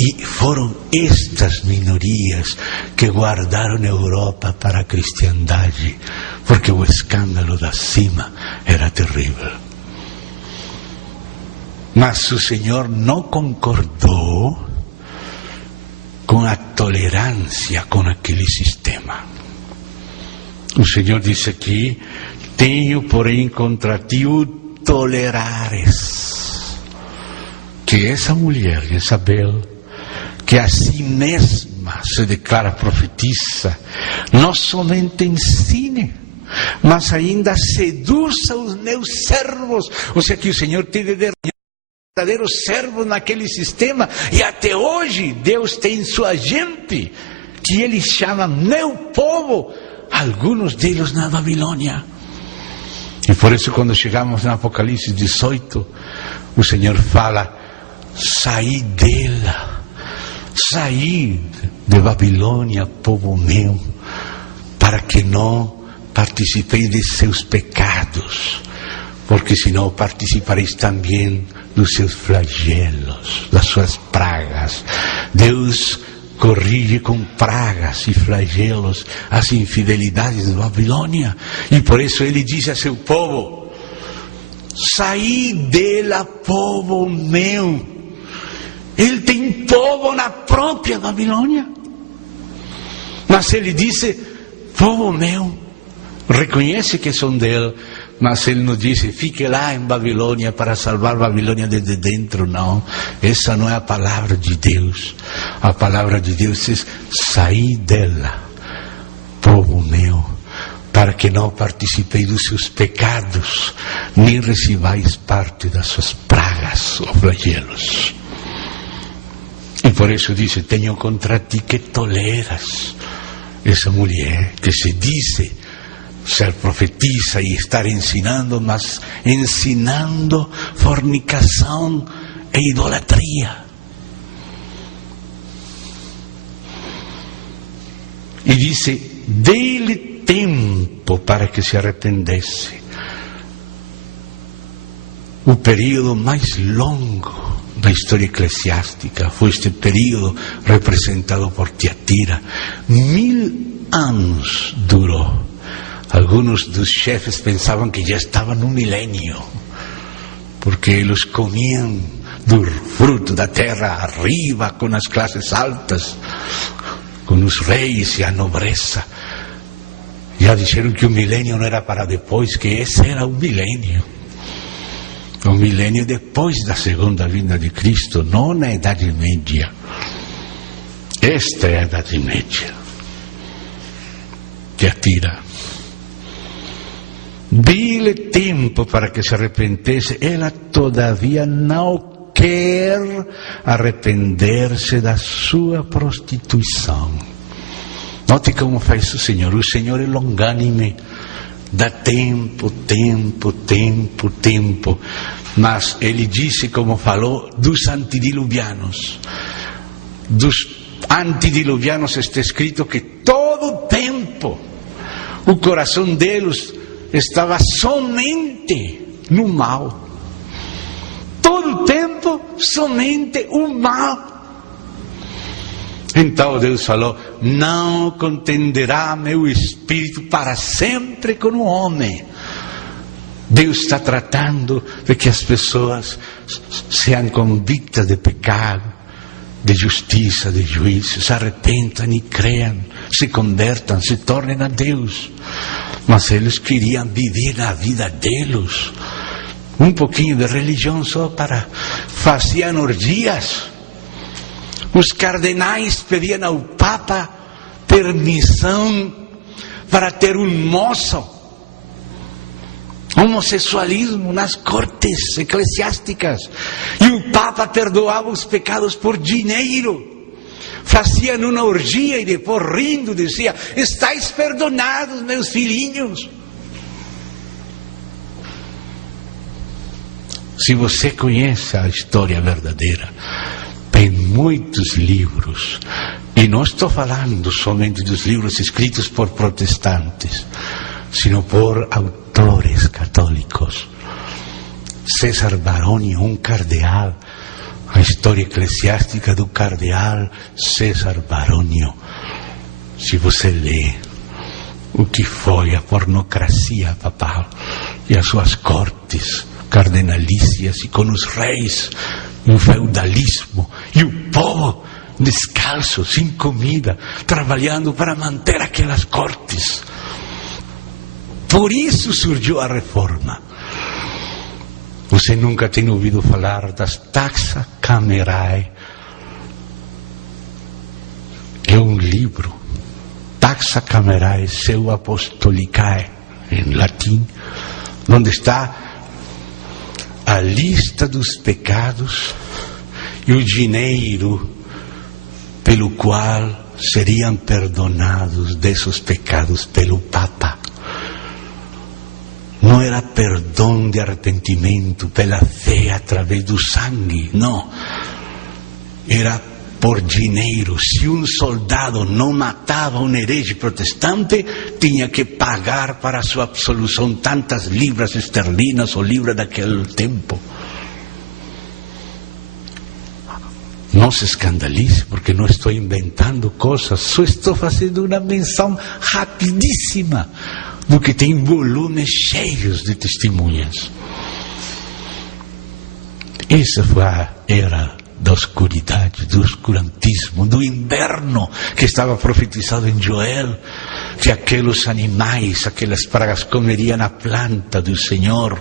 E foram estas minorias que guardaram a Europa para a cristiandade, porque o escândalo da cima era terrível. Mas o Senhor não concordou com a tolerância com aquele sistema. O Senhor disse aqui: tenho, porém, contra ti o tolerares. Que essa mulher, Isabel, que a si mesma se declara profetisa, não somente ensine, mas ainda seduza os meus servos. Ou seja, que o Senhor teve verdadeiros servos naquele sistema, e até hoje Deus tem sua gente, que Ele chama meu povo, alguns deles na Babilônia. E por isso, quando chegamos no Apocalipse 18, o Senhor fala: saí dela, saí de Babilônia, povo meu, para que não participeis de seus pecados, porque senão participareis também dos seus flagelos, das suas pragas. Deus corrige com pragas e flagelos as infidelidades de Babilônia, e por isso Ele diz a seu povo: saí dela, povo meu. Ele tem povo na própria Babilônia. Mas ele disse, povo meu, reconhece que são dele, mas ele não disse, fique lá em Babilônia para salvar Babilônia desde dentro, não. Essa não é a palavra de Deus. A palavra de Deus diz, saí dela, povo meu, para que não participei dos seus pecados, nem recebais parte das suas pragas ou flagelos. E por isso disse, tenho contra ti que toleras essa mulher que se diz ser profetisa e estar ensinando, mas ensinando fornicação e idolatria. E disse, dê-lhe tempo para que se arrependesse. O período mais longo da história eclesiástica foi este período representado por Tiatira. 1000 anos durou. Alguns dos chefes pensavam que já estava no milênio, porque eles comiam do fruto da terra arriba com as classes altas, com os reis e a nobreza. Já disseram que o milênio não era para depois, que esse era o milênio. O milênio depois da segunda vinda de Cristo, não na Idade Média. Esta é a Idade Média. Tiatira. Dê-lhe tempo para que se arrependesse. Ela todavia não quer arrepender-se da sua prostituição. Note como faz o Senhor. O Senhor é longânime. Dá tempo. Mas ele disse, como falou, dos antediluvianos. Dos antediluvianos está escrito que todo o tempo o coração deles estava somente no mal. Todo o tempo somente o mal. Então Deus falou, não contenderá meu espírito para sempre com o homem. Deus está tratando de que as pessoas sejam convictas de pecado, de justiça, de juízo, se arrependam e creiam, se convertam, se tornem a Deus. Mas eles queriam viver a vida deles. Um pouquinho de religião só para fazer orgias. Os cardeais pediam ao Papa permissão para ter um moço. Homossexualismo nas cortes eclesiásticas. E o Papa perdoava os pecados por dinheiro. Faziam uma orgia e depois rindo dizia, estáis perdonados, meus filhinhos. Se você conhece a história verdadeira, tem muitos livros, e não estou falando somente dos livros escritos por protestantes, sino por autores católicos. César Baronio, um cardeal, a história eclesiástica do cardeal César Baronio. Se você lê o que foi a pornocracia papal e as suas cortes cardenalícias e com os reis, e o feudalismo e o povo descalço, sem comida, trabalhando para manter aquelas cortes. Por isso surgiu a reforma. Você nunca tem ouvido falar das taxa camerae? É um livro, taxa camerae seu apostolicae, em latim, onde está a lista dos pecados e o dinheiro pelo qual seriam perdonados desses pecados pelo Papa. Não era perdão de arrependimento pela fé através do sangue, não. Era por dinheiro. Se um soldado não matava um herege protestante, tinha que pagar para sua absolução tantas libras esterlinas ou libras daquele tempo. Não se escandalize, porque não estou inventando coisas, só estou fazendo uma menção rapidíssima do que tem volumes cheios de testemunhas. Essa foi a era da oscuridade, do oscurantismo, do inverno que estava profetizado em Joel, que aqueles animais, aquelas pragas comeriam a planta do Senhor.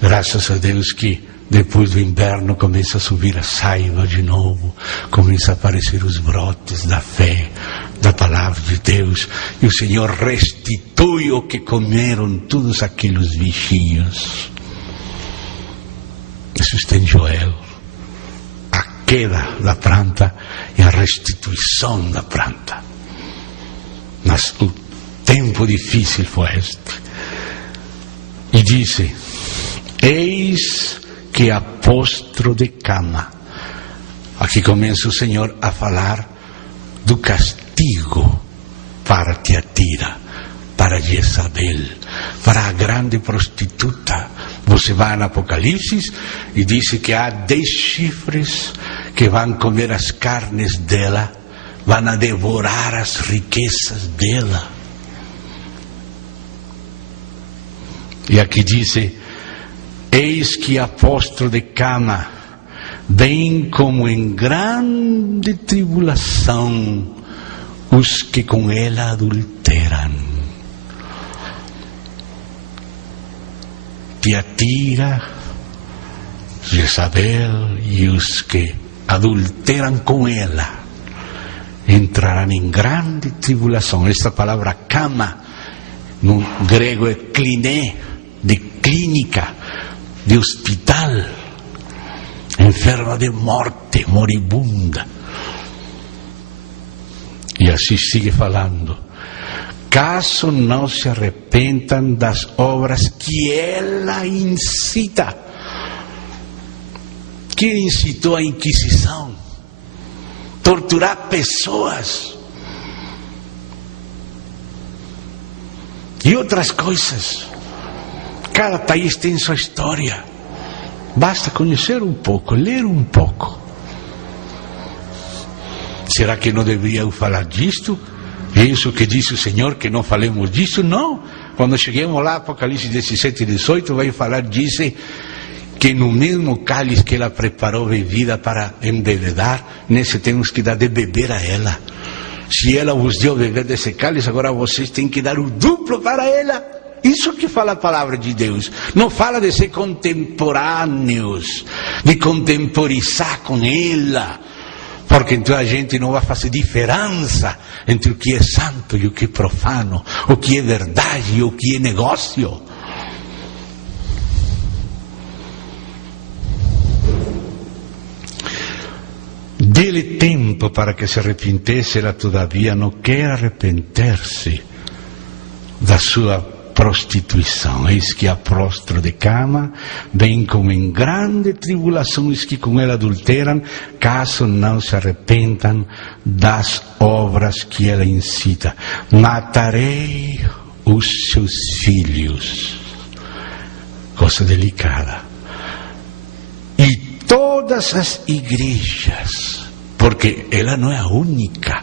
Graças a Deus que depois do inverno começa a subir a saiva de novo, começa a aparecer os brotes da fé, da palavra de Deus, e o Senhor restitui o que comeram todos aqueles bichinhos. Isso está em Joel. A queda da planta e a restituição da planta. Mas o tempo difícil foi este. E disse: eis que apóstolo de cama. Aqui começa o Senhor a falar do castigo para Tiatira, para Jezabel, para a grande prostituta. Você vai no Apocalipse e diz que há 10 chifres que vão comer as carnes dela, vão devorar as riquezas dela. E aqui diz: eis que apóstolo de cama, bem como em grande tribulação os que com ela adulteram. Tiatira, Jezabel e os que adulteram com ela entrarão em grande tribulação. Esta palavra cama no grego é kliné, de clínica, de hospital, enferma de morte, moribunda. E assim sigue falando: caso não se arrepentam das obras que ela incita. Quem incitou a Inquisição? Torturar pessoas e outras coisas. Cada país tem sua história. Basta conhecer um pouco, ler um pouco. Será que não deveria eu falar disto? Isso que disse o Senhor, que não falemos disso? Não. Quando cheguemos lá, Apocalipse 17 e 18, vai falar, disse que no mesmo cálice que ela preparou bebida para embebedar, nesse temos que dar de beber a ela. Se ela vos deu beber desse cálice, agora vocês têm que dar o duplo para ela. Isso que fala a palavra de Deus. Não fala de ser contemporâneos, de contemporizar com ela, porque então a gente não vai fazer diferença entre o que é santo e o que é profano, o que é verdade e o que é negócio. Dê-lhe tempo para que se arrependesse, ela todavia não quer arrepender-se da sua prostituição. Eis que a próstro de cama, bem como em grande tribulação os que com ela adulteram, caso não se arrependam das obras que ela incita. Matarei os seus filhos. Coisa delicada. E todas as igrejas, porque ela não é a única,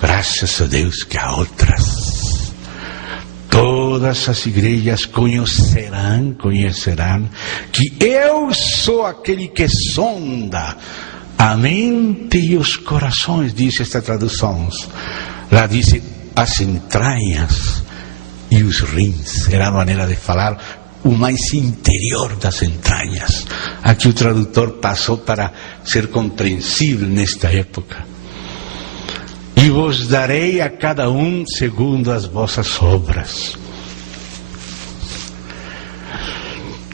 graças a Deus que há outras. Todas as igrejas conhecerão que eu sou aquele que sonda a mente e os corações, diz esta tradução. Lá diz as entranhas e os rins. Era a maneira de falar o mais interior das entranhas. Aqui o tradutor passou para ser compreensível nesta época. E vos darei a cada um segundo as vossas obras.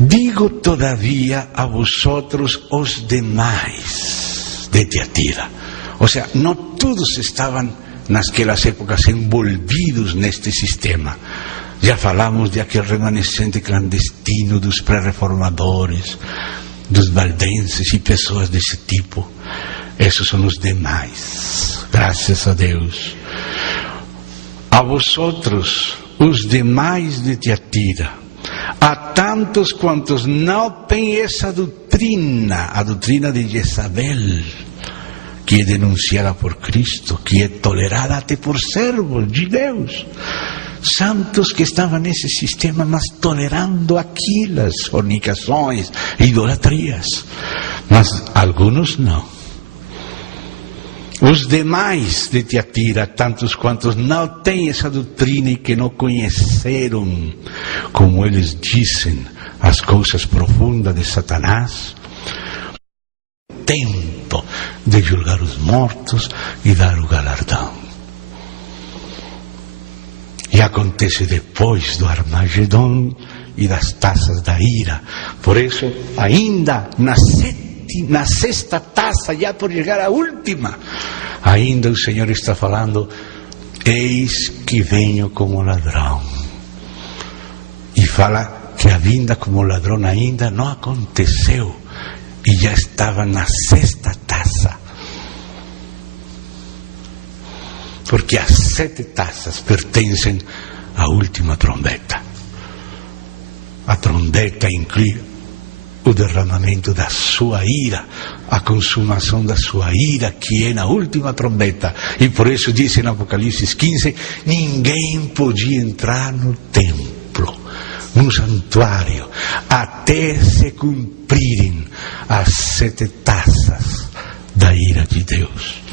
Digo todavia a vosotros os demais de Tiatira. Ou seja, não todos estavam naquelas épocas envolvidos neste sistema. Já falamos de aquele remanescente clandestino dos pré-reformadores, dos valdenses e pessoas desse tipo. Esses são os demais. Graças a Deus. A vosotros, os demais de Tiatira, a tantos quantos não têm essa doutrina, a doutrina de Jezabel, que é denunciada por Cristo, que é tolerada até por servos de Deus. santos que estavam nesse sistema, mas tolerando aquelas fornicações, idolatrias. Mas alguns não. Os demais de Tiatira, tantos quantos não têm essa doutrina e que não conheceram, como eles dizem, as coisas profundas de Satanás, tempo de julgar os mortos e dar o galardão. E acontece depois do Armagedon e das taças da ira. Por isso, ainda na sexta taça, já por chegar à última, ainda o Senhor está falando: eis que venho como ladrão. E fala que a vinda como ladrão ainda não aconteceu, e já estava na sexta taça. Porque as 7 taças pertencem à última trombeta. A trombeta inclui o derramamento da sua ira, a consumação da sua ira, que é na última trombeta. E por isso diz em Apocalipse 15, ninguém podia entrar no templo, no santuário, até se cumprirem as 7 taças da ira de Deus.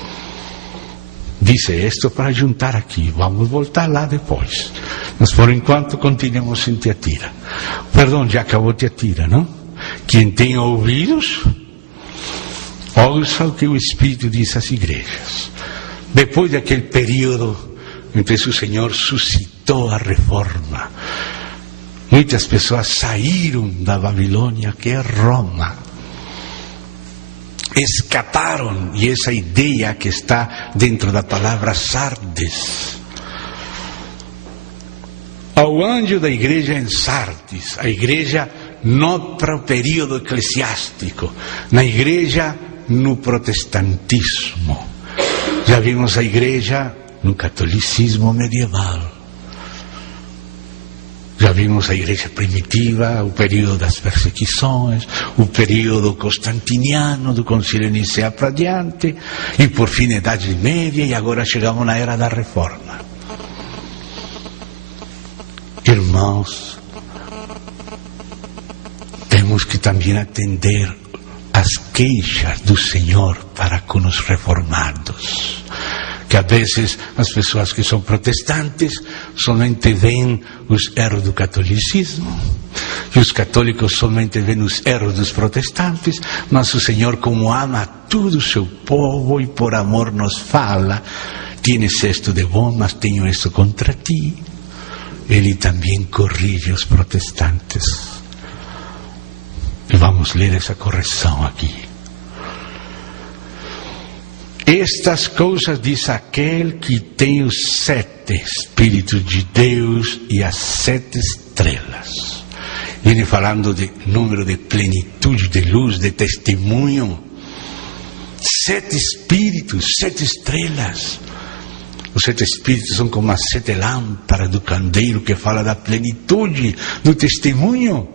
Disse isto para juntar aqui, vamos voltar lá depois. Mas por enquanto continuamos em Tiatira. Perdão, já acabou Tiatira, não? Quem tem ouvidos, ouça o que o Espírito diz às igrejas. Depois daquele período em que o Senhor suscitou a reforma, muitas pessoas saíram da Babilônia, que é Roma. Escaparam, e essa ideia que está dentro da palavra Sardes. Ao anjo da igreja em Sardes, a igreja não para o período eclesiástico, na igreja no protestantismo. Já vimos a igreja no catolicismo medieval. Já vimos a igreja primitiva, o período das perseguições, o período constantiniano, do Concílio de Nicea para diante, e por fim a Idade Média, e agora chegamos na era da Reforma. Irmãos, temos que também atender às queixas do Senhor para com os reformados. Que a vezes as pessoas que são protestantes somente veem os erros do catolicismo, e os católicos somente veem os erros dos protestantes, mas o Senhor, como ama todo o seu povo e por amor nos fala: tienes esto de bom, mas tenho esto contra ti. Ele também corrige os protestantes. E vamos ler essa correção aqui. Estas coisas diz aquele que tem os 7 Espíritos de Deus e as 7 estrelas. Ele falando de número de plenitude, de luz, de testemunho. 7 Espíritos, 7 estrelas. Os 7 Espíritos são como as 7 lâmpadas do candeeiro, que fala da plenitude, do testemunho.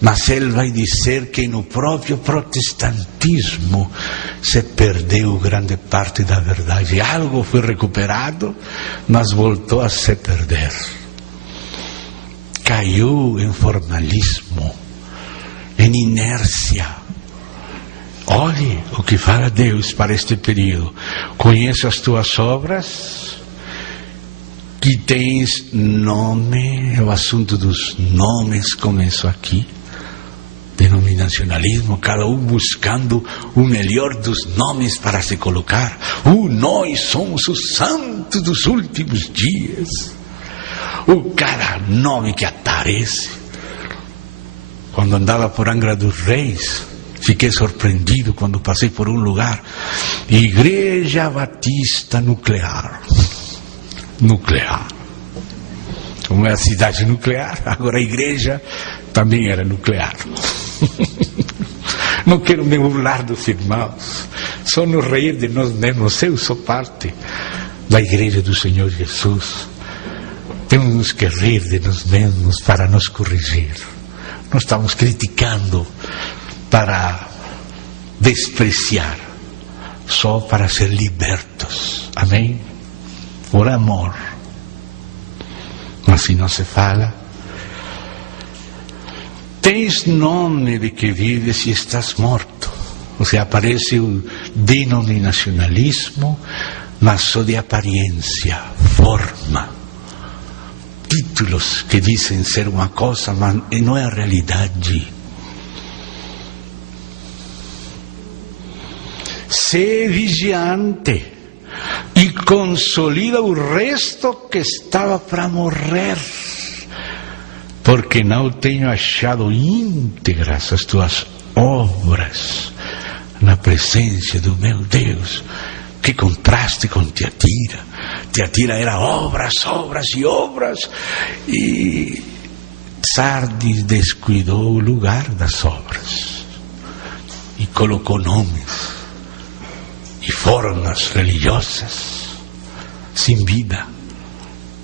Mas ele vai dizer que no próprio protestantismo se perdeu grande parte da verdade. Algo foi recuperado, mas voltou a se perder. Caiu em formalismo, em inércia. Olhe o que fala Deus para este período. Conheço as tuas obras, que tens nome, é o assunto dos nomes, começo aqui. Denominacionalismo, cada um buscando o melhor dos nomes para se colocar. Nós somos os santos dos últimos dias. Cada nome que aparece. Quando andava por Angra dos Reis, fiquei surpreendido quando passei por um lugar: Igreja Batista Nuclear. Nuclear. Como é a cidade nuclear, agora a igreja também era nuclear. Não quero me burlar dos irmãos, só nos reír de nós mesmos. Eu sou parte da igreja do Senhor Jesus. Temos que rir de nós mesmos para nos corrigir. Não estamos criticando para despreciar, só para ser libertos. Amém? Por amor. Mas se não se fala, tens nome de que vives e estás morto. Ou seja, aparece o denominacionalismo, mas só de aparência, forma. Títulos que dizem ser uma coisa, mas não é a realidade. Sê vigiante e consolida o resto que estava para morrer, porque não tenho achado íntegras as tuas obras na presença do meu Deus. Que contraste com Tiatira. Tiatira era obras, obras e obras, e Sardis descuidou o lugar das obras e colocou nomes e formas religiosas sem vida.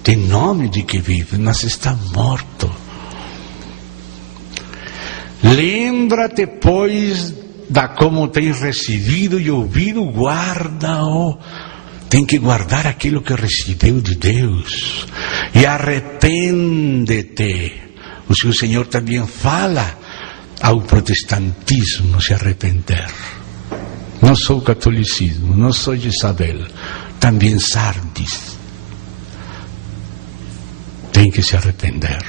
Tem nome de que vive, mas está morto. Lembra-te, pois, da como tens recebido e ouvido, guarda-o. Tem que guardar aquilo que recebeu de Deus. E arrepende-te. O seu Senhor também fala ao protestantismo se arrepender. Não sou o catolicismo, não sou Isabel, também Sardis. Tem que se arrepender.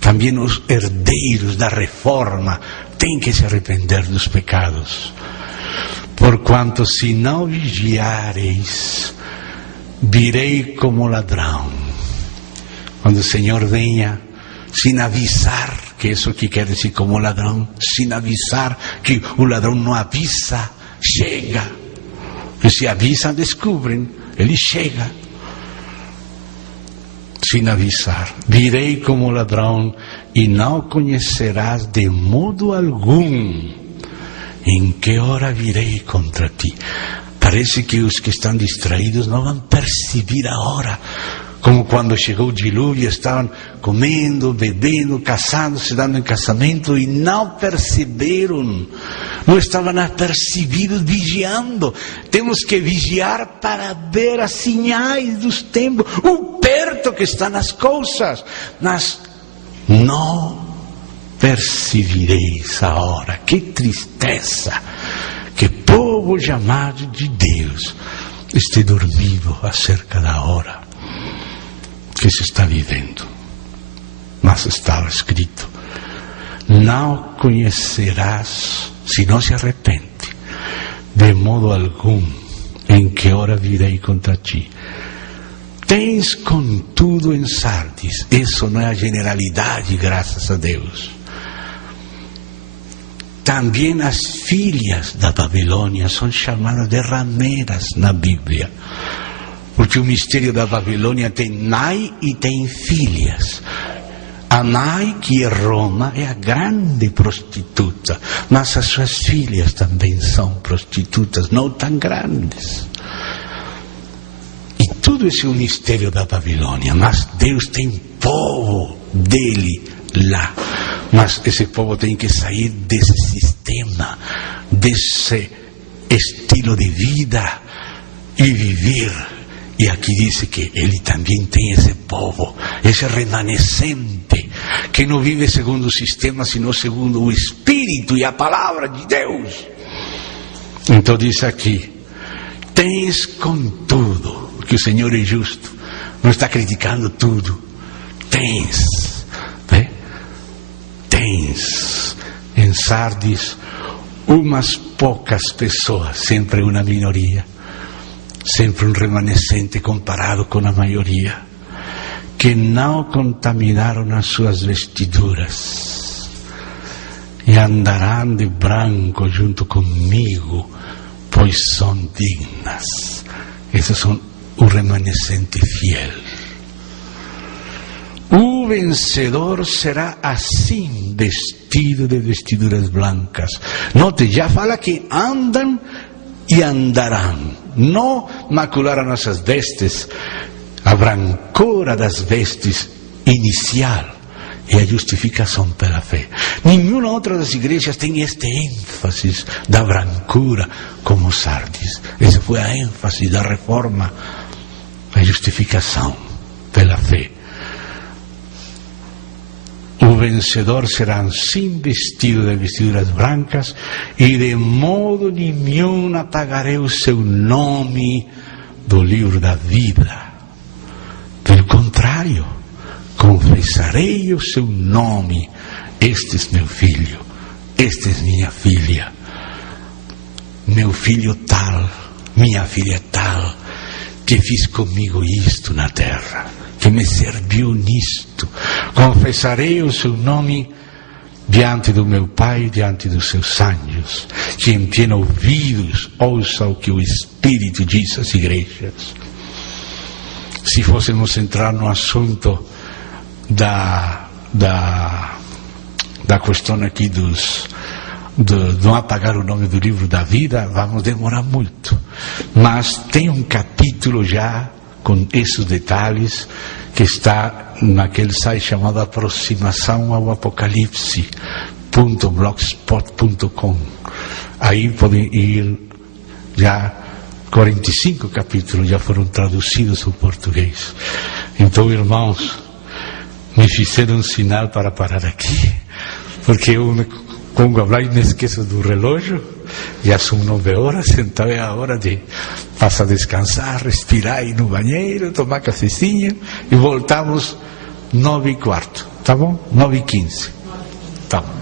Também os herdeiros da reforma têm que se arrepender dos pecados. Porquanto se não vigiareis, virei como ladrão. Quando o Senhor venha, sem avisar, que isso que quer dizer como ladrão, sem avisar, que o ladrão não avisa, chega. E se avisam, descobrem, ele chega. Sem avisar, virei como ladrão e não conhecerás de modo algum em que hora virei contra ti. Parece que os que estão distraídos não vão perceber a hora. Como quando chegou o dilúvio, estavam comendo, bebendo, casando-se, dando em casamento e não perceberam. Não estavam apercebidos, vigiando. Temos que vigiar para ver as sinais dos tempos, o perto que estão as coisas. Mas não percebereis a hora. Que tristeza que povo chamado de Deus esteja dormido acerca da hora que se está vivendo. Mas estava escrito: não conhecerás, se não se arrepende, de modo algum em que hora virei contra ti. Tens contudo em Sardis, isso não é a generalidade, graças a Deus. Também as filhas da Babilônia são chamadas de rameras na Bíblia. Porque o mistério da Babilônia tem Nai e tem filhas. A Nai, que é Roma, é a grande prostituta. Mas as suas filhas também são prostitutas, não tão grandes. E tudo isso é o mistério da Babilônia. Mas Deus tem povo dele lá. Mas esse povo tem que sair desse sistema, desse estilo de vida e viver. E aqui diz que ele também tem esse povo, esse remanescente, que não vive segundo o sistema, sino segundo o Espírito e a palavra de Deus. Então diz aqui: tens contudo, porque o Senhor é justo, não está criticando tudo. Tens, né? Tens em Sardis umas poucas pessoas, sempre uma minoria, sempre um remanescente comparado com a maioria, que não contaminaram as suas vestiduras e andarão de branco junto comigo, pois são dignas. Esses são o remanescente fiel. O vencedor será assim, vestido de vestiduras blancas. Note, já fala que andam e andarão. Não macularam nossas vestes. A brancura das vestes inicial é a justificação pela fé. Nenhuma outra das igrejas tem este ênfase da brancura como Sardis. Essa foi a ênfase da reforma, a justificação pela fé. O vencedor será sin vestido de vestiduras brancas, e de modo nenhum apagarei o seu nome do livro da vida. Pelo contrário, confessarei o seu nome. Este é meu filho, esta é minha filha. Meu filho tal, minha filha tal, que fiz comigo isto na terra, que me serviu nisto. Confessarei o seu nome diante do meu Pai, diante dos seus anjos. Quem tem ouvidos, ouça o que o Espírito diz às igrejas. Se fôssemos entrar no assunto da questão aqui de não apagar o nome do livro da vida, vamos demorar muito. Mas tem um capítulo já com esses detalhes que está naquele site chamado Aproximação ao Apocalipse.blogspot.com. Aí podem ir, já 45 capítulos já foram traduzidos ao português. Então, irmãos, me fizeram um sinal para parar aqui, porque eu me pongo a falar e me esqueço do relógio. Já são 9 horas, então é a hora de passar a descansar, respirar, ir no banheiro, tomar cafezinho, e voltamos 9h15, tá bom? 9h15, tá bom.